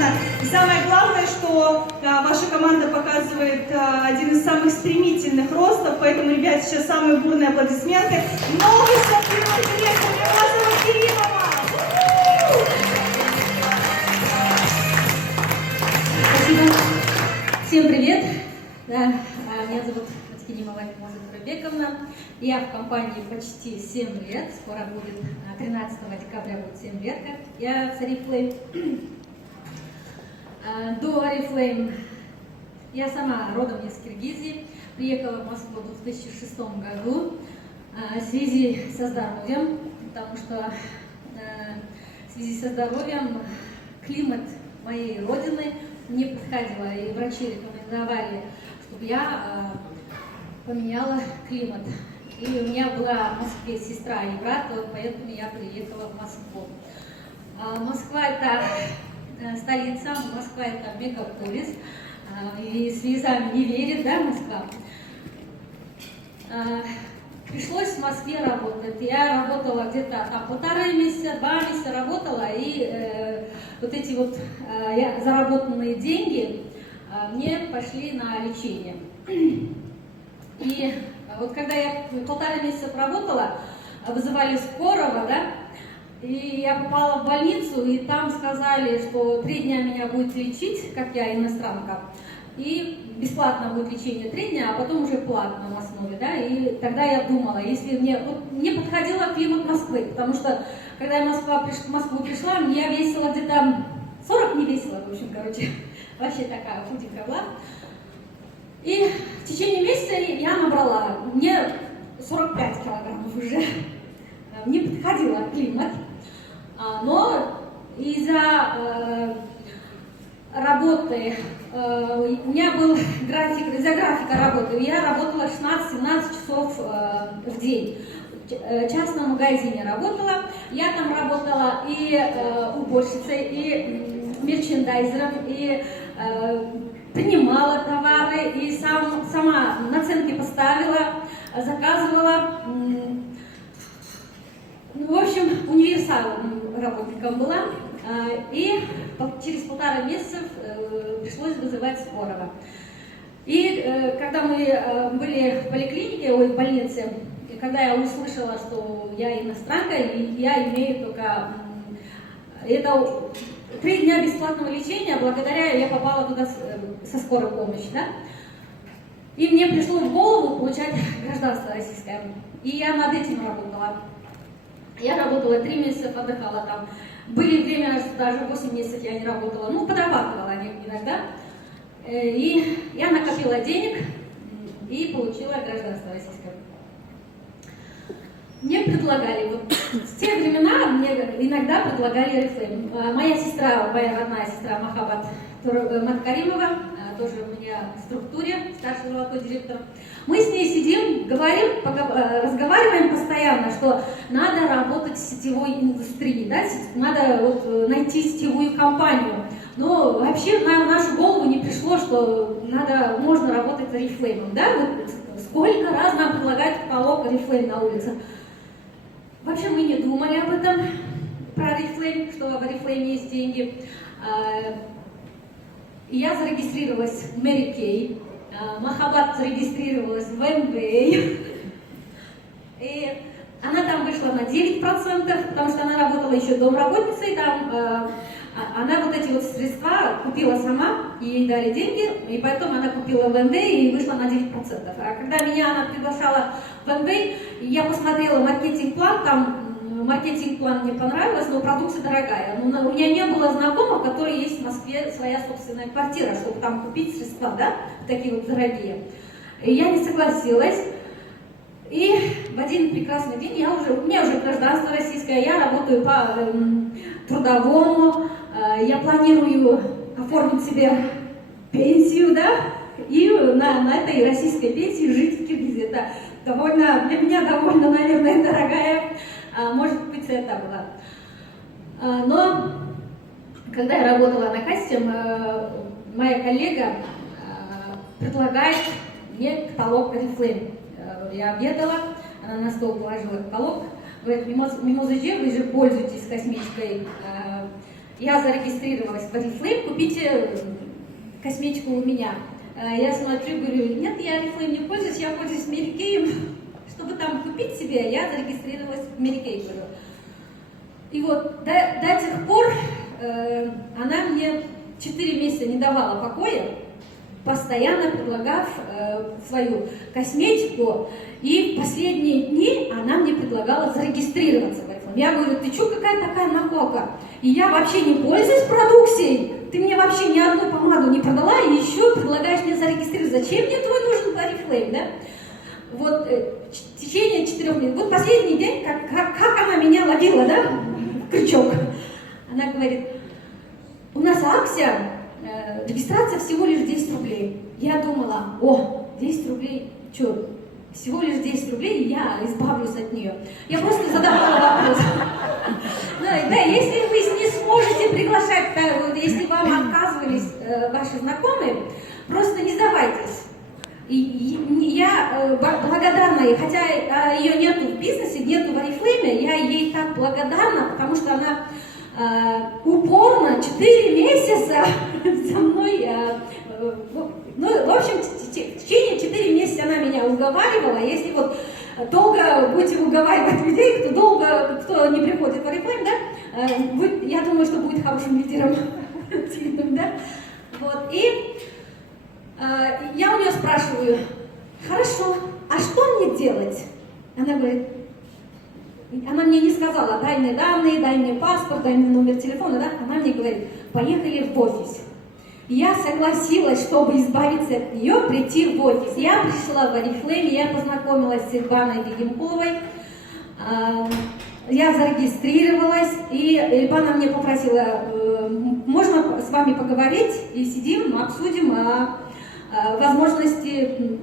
прекрасно. И самое главное, что ваша команда показывает один из самых стремительных ростов, поэтому, ребят, сейчас самые бурные аплодисменты. Новый спортивный директор Мирослава Киримова! Спасибо. Всем привет. Да, меня зовут Киримова Мазафира Бековна. Я в компании почти 7 лет. Скоро будет 13 декабря будет 7 лет, как я в Oriflame. До Oriflame я сама родом из Киргизии. Приехала в Москву в 2006 году в связи со здоровьем, потому что в связи со здоровьем климат моей родины не подходило, и врачи рекомендовали, чтобы я поменяла климат. И у меня была в Москве сестра и брат, поэтому я приехала в Москву. Москва — это столица, Москва — это мегаполис, и слезами не верит, да, Москва. Пришлось в Москве работать. Я работала где-то там 1,5 месяца, 2 месяца работала, и вот эти вот заработанные деньги мне пошли на лечение. И вот когда я 1,5 месяца проработала, вызывали скорого, да, и я попала в больницу, и там сказали, что 3 дня меня будет лечить, как я иностранка, и бесплатно будет лечение 3 дня, а потом уже платно на основе, да, и тогда я думала, если мне подходила климат Москвы, потому что когда я в Москву пришла, я весила где-то 40, не весила, в общем, короче, вообще такая худенькая была. И в течение месяца я набрала, мне 45 килограммов уже, мне подходил климат, но из-за работы, у меня был график, из-за графика работы, я работала 16-17 часов в день. В частном магазине работала, я там работала и уборщицей, и мерчендайзером, и принимала товары, и сама наценки поставила, заказывала. В общем, универсальным работником была. И через 1,5 месяца пришлось вызывать скорого. И когда мы были в поликлинике, в больнице, и когда я услышала, что я иностранка, и я имею только это 3 дня бесплатного лечения, благодаря я попала туда со скорой помощи, да? И мне пришло в голову получать гражданство российское. И я над этим работала. Я работала 3 месяца, отдыхала там. Были время, что даже 8 месяцев я не работала, ну, подрабатывала иногда. И я накопила денег и получила гражданство российское. Мне предлагали, вот в те времена мне иногда предлагали Oriflame. Моя сестра, моя родная сестра Махаббат Маткаримова, тоже у меня в структуре, старший золотой директор. Мы с ней сидим, говорим, разговариваем постоянно, что надо работать в сетевой индустрии, да? Надо вот найти сетевую компанию. Но вообще в нашу голову не пришло, что можно работать с Oriflame, да? Вот сколько раз нам предлагают каталог Oriflame на улице. Вообще мы не думали об этом, про Oriflame, что в Oriflame есть деньги. И я зарегистрировалась в Mary Kay, Махаббат зарегистрировалась в MBA. И она там вышла на 9%, потому что она работала еще домработницей, там она вот эти вот средства купила сама, ей дали деньги, и потом она купила в MBA и вышла на 9%. А когда меня она приглашала в MBA, я посмотрела маркетинг-план, там маркетинг-план мне понравился, но продукция дорогая. Но у меня не было знакомых, у которых есть в Москве своя собственная квартира, чтобы там купить средства, да, такие вот дорогие. И я не согласилась. И в один прекрасный день у меня уже гражданство российское, я работаю по трудовому, я планирую оформить себе пенсию, да, и на этой российской пенсии жить в Киргизии. Это для меня довольно, наверное, дорогая, может быть, это была. Но когда я работала на кассе, моя коллега предлагает мне каталог Oriflame. Я обедала, она на стол положила каталог, говорит: Мимоза Же, вы же пользуетесь косметикой, я зарегистрировалась в Oriflame, купите косметику у меня. Я смотрю, говорю, нет, я Oriflame не пользуюсь, я пользуюсь Mary Kay. Чтобы там купить себе, я зарегистрировалась в Mary Kay, говорю. И вот до тех пор она мне 4 месяца не давала покоя, постоянно предлагав свою косметику. И в последние дни она мне предлагала зарегистрироваться в Oriflame. Я говорю, ты что, какая такая наколка? И я вообще не пользуюсь продукцией. Ты мне вообще ни одну помаду не продала, и еще предлагаешь мне зарегистрироваться. Зачем мне твой нужен Oriflame, да? Вот в течение 4 месяцев. Вот последний день, как она меня ловила, да, в крючок. Она говорит, у нас акция, регистрация всего лишь 10 рублей. Я думала, 10 рублей, что, всего лишь 10 рублей, я избавлюсь от нее. Я просто задавала вопрос. Да, если вы не сможете приглашать, если вам отказывались ваши знакомые, просто не сдавайтесь. И я благодарна ей, хотя ее нету в бизнесе, нету в Oriflame, я ей так благодарна, потому что она упорно 4 месяца за мной, ну, в общем, в течение 4 месяца она меня уговаривала. Если вот долго будете уговаривать людей, кто не приходит в Oriflame, да, я думаю, что будет хорошим лидером, да, вот, и я у нее спрашиваю, хорошо, а что мне делать? Она говорит, она мне не сказала, дай мне данные, дай мне паспорт, дай мне номер телефона, да? Она мне говорит, поехали в офис. Я согласилась, чтобы избавиться от нее, прийти в офис. Я пришла в Oriflame, я познакомилась с Иваной Бегемковой, я зарегистрировалась, и Ивана мне попросила, можно с вами поговорить, и сидим, обсудим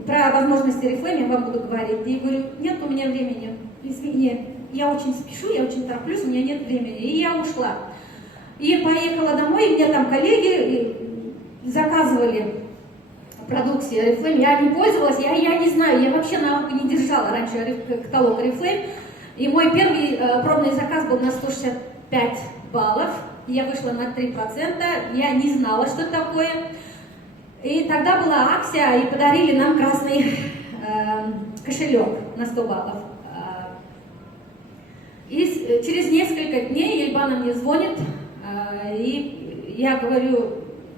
про возможности Oriflame я вам буду говорить. И говорю, нет у меня времени, извини, я очень спешу, я очень тороплюсь, у меня нет времени. И я ушла. И поехала домой, и мне там коллеги заказывали продукцию Oriflame. Я не пользовалась, я не знаю, я вообще на руку не держала раньше каталог Oriflame. И мой первый пробный заказ был на 165 баллов. Я вышла на 3%, я не знала, что это такое. И тогда была акция, и подарили нам красный кошелек на 100 баллов. И через несколько дней Ельбана мне звонит, и я говорю,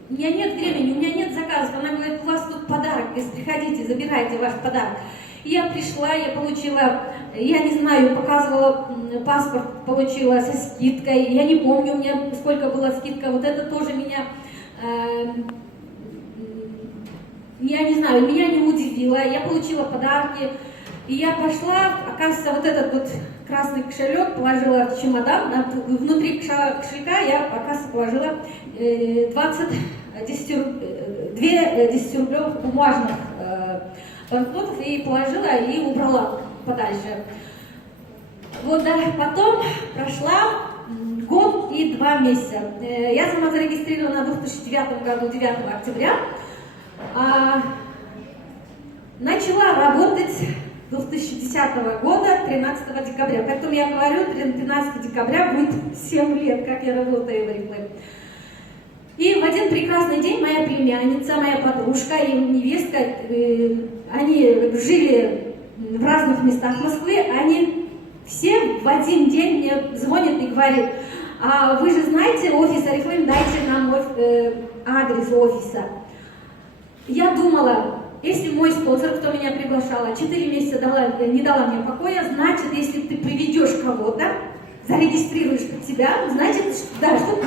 у меня нет времени, у меня нет заказов. Она говорит, у вас тут подарок, приходите, забирайте ваш подарок. И я пришла, я получила, я не знаю, показывала паспорт, получила со скидкой. Я не помню, у меня сколько была скидка, вот это тоже меня... Я не знаю, меня не удивило, я получила подарки, и я пошла, оказывается, вот этот вот красный кошелек положила в чемодан, внутри кошелька я, оказывается, положила 2 10-рублевых бумажных банкнотов и положила и убрала подальше. Вот да, потом прошла год и 2 месяца. Я сама зарегистрирована в 2009 году, 9 октября. Начала работать 2010 года, 13 декабря. Поэтому я говорю, 13 декабря будет 7 лет, как я работаю в Oriflame. И в один прекрасный день моя племянница, моя подружка и невестка, они жили в разных местах Москвы, они все в один день мне звонят и говорят, а вы же знаете офис Oriflame, дайте нам адрес офиса. Я думала, если мой спонсор, кто меня приглашала, 4 месяца не дала мне покоя, значит, если ты приведешь кого-то, зарегистрируешь под себя, значит, да, что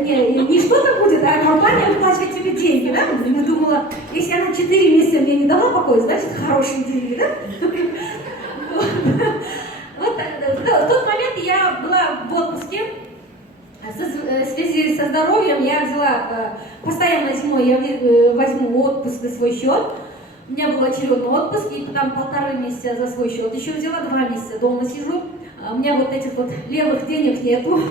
не что-то будет, а компания выплачивает тебе деньги, да? Я думала, если она 4 месяца мне не дала покоя, значит, хорошие деньги, да? Вот в тот момент я была в отпуске. В связи со здоровьем я взяла, постоянно зимой я возьму отпуск за свой счет. У меня был очередной отпуск, и там 1,5 месяца за свой счет. Еще взяла 2 месяца дома сижу. У меня вот этих вот левых денег нету.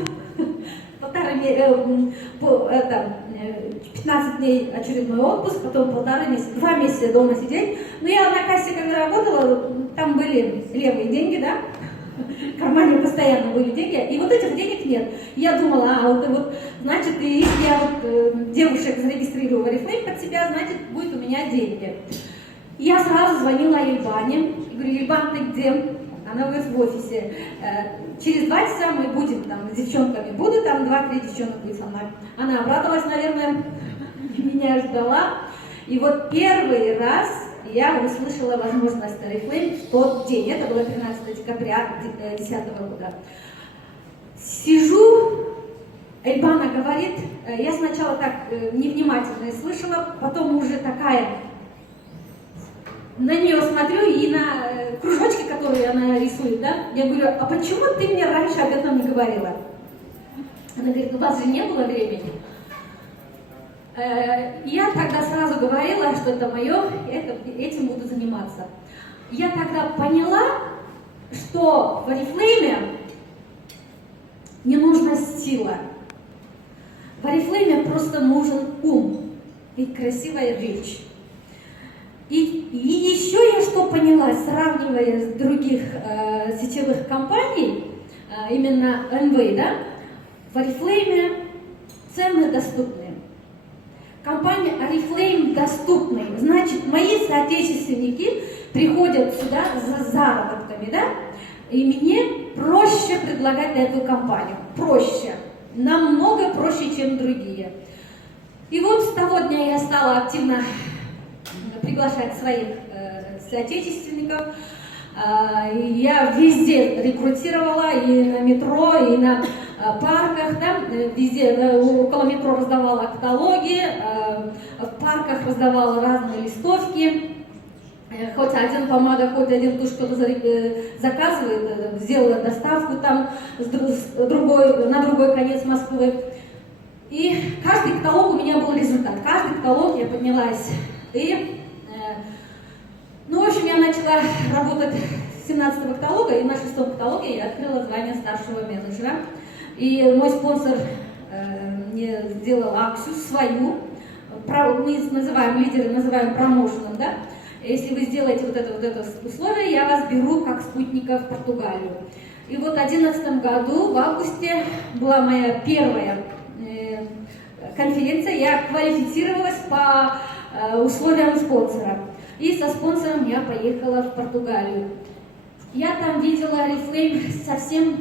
15 дней очередной отпуск, потом 1,5 месяца, 2 месяца дома сидеть. Но я на кассе, когда работала, там были левые деньги, да? В кармане постоянно были деньги, и вот этих денег нет. И я думала, вот значит, если я вот девушек зарегистрирую в Oriflame под себя, значит, будет у меня деньги. И я сразу звонила Ельбане, и говорю: Ельбан, ты где? Она говорит: в офисе. Через 2 часа мы будем там с девчонками, буду там 2-3 девчонок будет со мной. Она обрадовалась, наверное, меня ждала. И вот первый раз я услышала возможность Oriflame в тот день, это было 13 декабря 2010 года. Сижу, Эльбана говорит, я сначала так невнимательно слышала, потом уже такая, на нее смотрю и на кружочки, которые она рисует, да, я говорю: а почему ты мне раньше об этом не говорила? Она говорит: у вас же не было времени. Я тогда сразу говорила, что это мое, этим буду заниматься. Я тогда поняла, что в Oriflame не нужна сила. В Oriflame просто нужен ум и красивая речь. И еще я что поняла, сравнивая с других сетевых компаний, именно Envy, да, в Oriflame цены доступны. Компания Oriflame доступны, значит, мои соотечественники приходят сюда за заработками, да, и мне проще предлагать эту компанию, проще, намного проще, чем другие. И вот с того дня я стала активно приглашать своих соотечественников. Я везде рекрутировала, и на метро, и на парках, да, везде около метро раздавала каталоги, в парках раздавала разные листовки. Хоть один помада, хоть один тушь кто-то заказывает, сделала доставку там на другой конец Москвы. И каждый каталог у меня был результат, каждый каталог я поднялась. И ну, в общем, я начала работать с 17-го каталога, и на 6-м каталоге я открыла звание старшего менеджера. И мой спонсор мне сделал акцию свою, мы называем, лидеры называем промоушеном, да? Если вы сделаете вот это условие, я вас беру как спутника в Португалию. И вот в 2011 году, в августе, была моя первая конференция, я квалифицировалась по условиям спонсора. И со спонсором я поехала в Португалию. Я там видела Oriflame совсем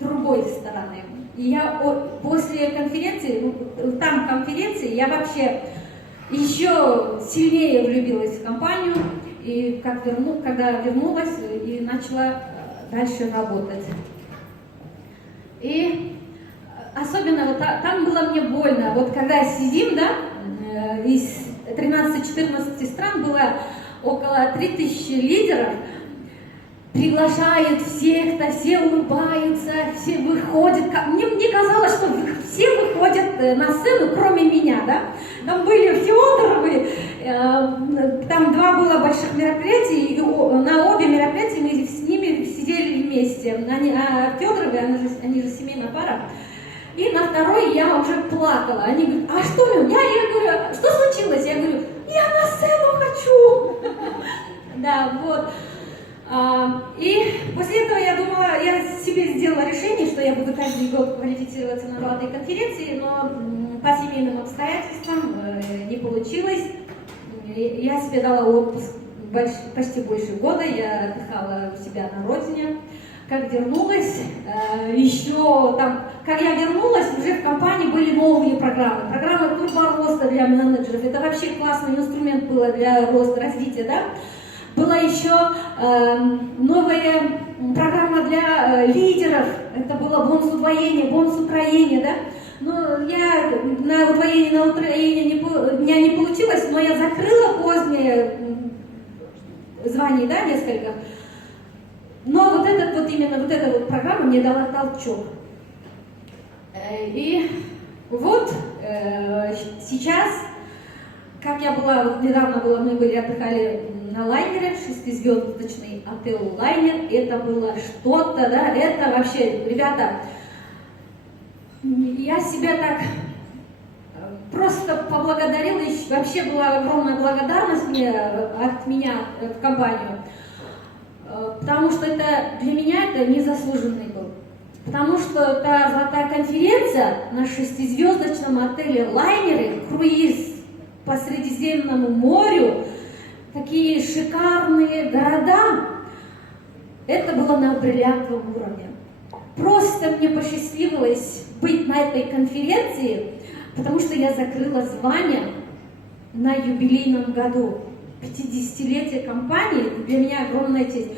другой стороны. И я после конференции, там конференции, я вообще еще сильнее влюбилась в компанию. И когда вернулась и начала дальше работать. И особенно вот там было мне больно. Вот когда сидим, да, из 13-14 стран было около 3000 лидеров, приглашают всех-то, все улыбаются, все выходят. Мне казалось, что все выходят на сцену, кроме меня, да. Там были Федоровы, там 2 было больших мероприятия, и на обе мероприятия мы с ними сидели вместе. Федоровы, они же семейная пара. И на второй я уже плакала. Они говорят: а что, я говорю: что случилось? Я говорю: я на сцену хочу. Да, вот. И после этого я думала, я себе сделала решение, что я буду каждый год квалифицироваться на золотые конференции, но по семейным обстоятельствам не получилось. Я себе дала отпуск почти больше года, я отдыхала у себя на родине. Как вернулась, еще там, как я вернулась, уже в компании были новые программы. Программа турбороста для менеджеров. Это вообще классный инструмент был для роста, развития, да. Была еще новая программа для лидеров. Это было бонус утроения, да. Но я на утроение у меня не получилось, но я закрыла позднее звание, да, несколько. Но вот эта программа мне дала толчок. И вот сейчас, как я была, вот недавно мы отдыхали на лайнере, 6-звездочный отель лайнер, это было что-то, да, это вообще, ребята, я себя так просто поблагодарила, и вообще была огромная благодарность от меня в компанию. потому что это для меня это незаслуженный был. Потому что это золотая конференция на 6-звездочном отеле «Лайнеры», круиз по Средиземному морю, такие шикарные города. Это было на бриллиантовом уровне. Просто мне посчастливилось быть на этой конференции, потому что я закрыла звание на юбилейном году. 50-летие компании для меня огромная честь.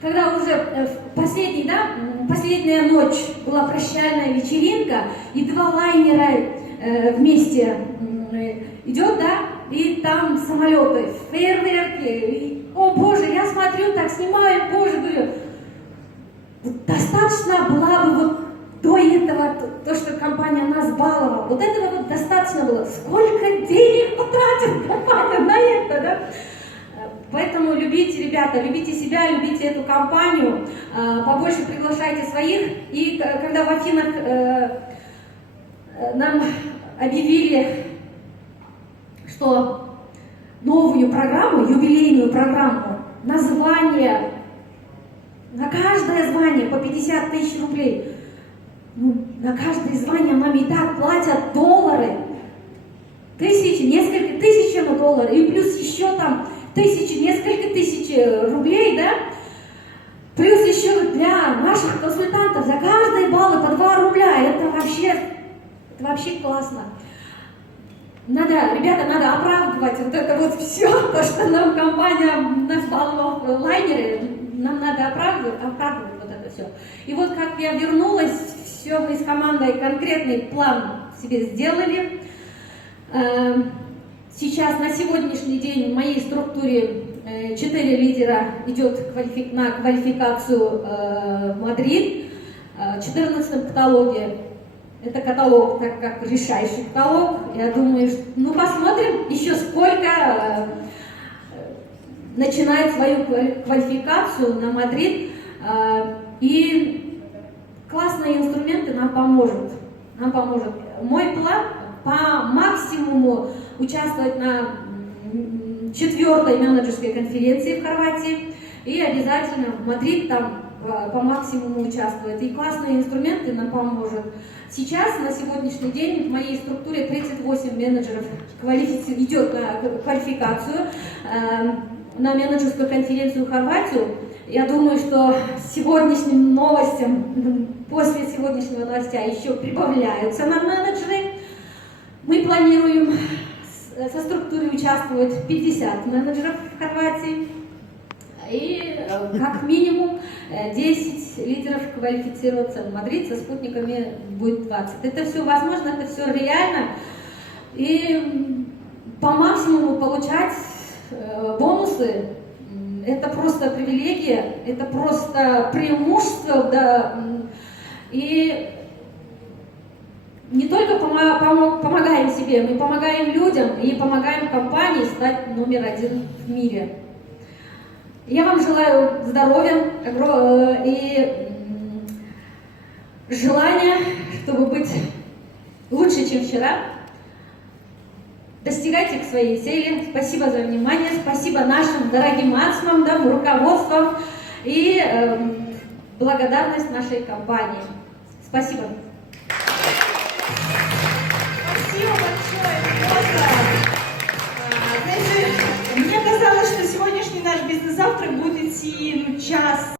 Когда уже последняя ночь была прощальная вечеринка, и 2 лайнера вместе идет, да, и там самолеты, фейерверки. И, о боже, я смотрю, так снимаю, боже, говорю, достаточно была бы вот до этого, то, что компания нас баловала, вот этого вот достаточно было. Сколько денег потратила компания на это, да? Поэтому любите, ребята, любите себя, любите эту компанию, побольше приглашайте своих. И когда в Афинах нам объявили, что новую программу, юбилейную программу, название, на каждое звание по 50 тысяч рублей, ну, на каждое звание нам и так платят доллары, несколько тысяч долларов, и плюс еще там несколько тысяч рублей, да, плюс еще для наших консультантов за каждые баллы по 2 рубля, это вообще классно. Ребята, надо оправдывать вот это вот все, то, что нам компания нас баловала в лайнере, нам надо оправдывать вот это все. И вот как я вернулась, все мы с командой конкретный план себе сделали. Сейчас, на сегодняшний день в моей структуре 4 лидера идет на квалификацию в Мадрид. В 14 каталоге, это каталог, так как решающий каталог, я думаю, что, посмотрим еще сколько начинает свою квалификацию на Мадрид. И классные инструменты нам поможет. Мой план по максимуму участвовать на 4-й менеджерской конференции в Хорватии и обязательно в Мадрид там по максимуму участвовать. И классные инструменты нам поможет. Сейчас, на сегодняшний день, в моей структуре 38 менеджеров идет на квалификацию на менеджерскую конференцию в Хорватию. Я думаю, что сегодняшним новостям, после сегодняшнего новостя еще прибавляются нам менеджеры. Мы планируем со структурой участвовать 50 менеджеров в Хорватии и как минимум 10 лидеров квалифицироваться в Мадрид, со спутниками будет 20. Это все возможно, это все реально. И по максимуму получать бонусы, это просто привилегия, это просто преимущество, да, и не только помогаем себе, мы помогаем людям и помогаем компании стать номер 1 в мире. Я вам желаю здоровья и желания, чтобы быть лучше, чем вчера. Достигайте к своей цели. Спасибо за внимание, спасибо нашим дорогим ацмам, руководствам и благодарность нашей компании. Спасибо. Спасибо большое, Милоша. Знаете, мне казалось, что сегодняшний наш бизнес-завтрак будет идти час.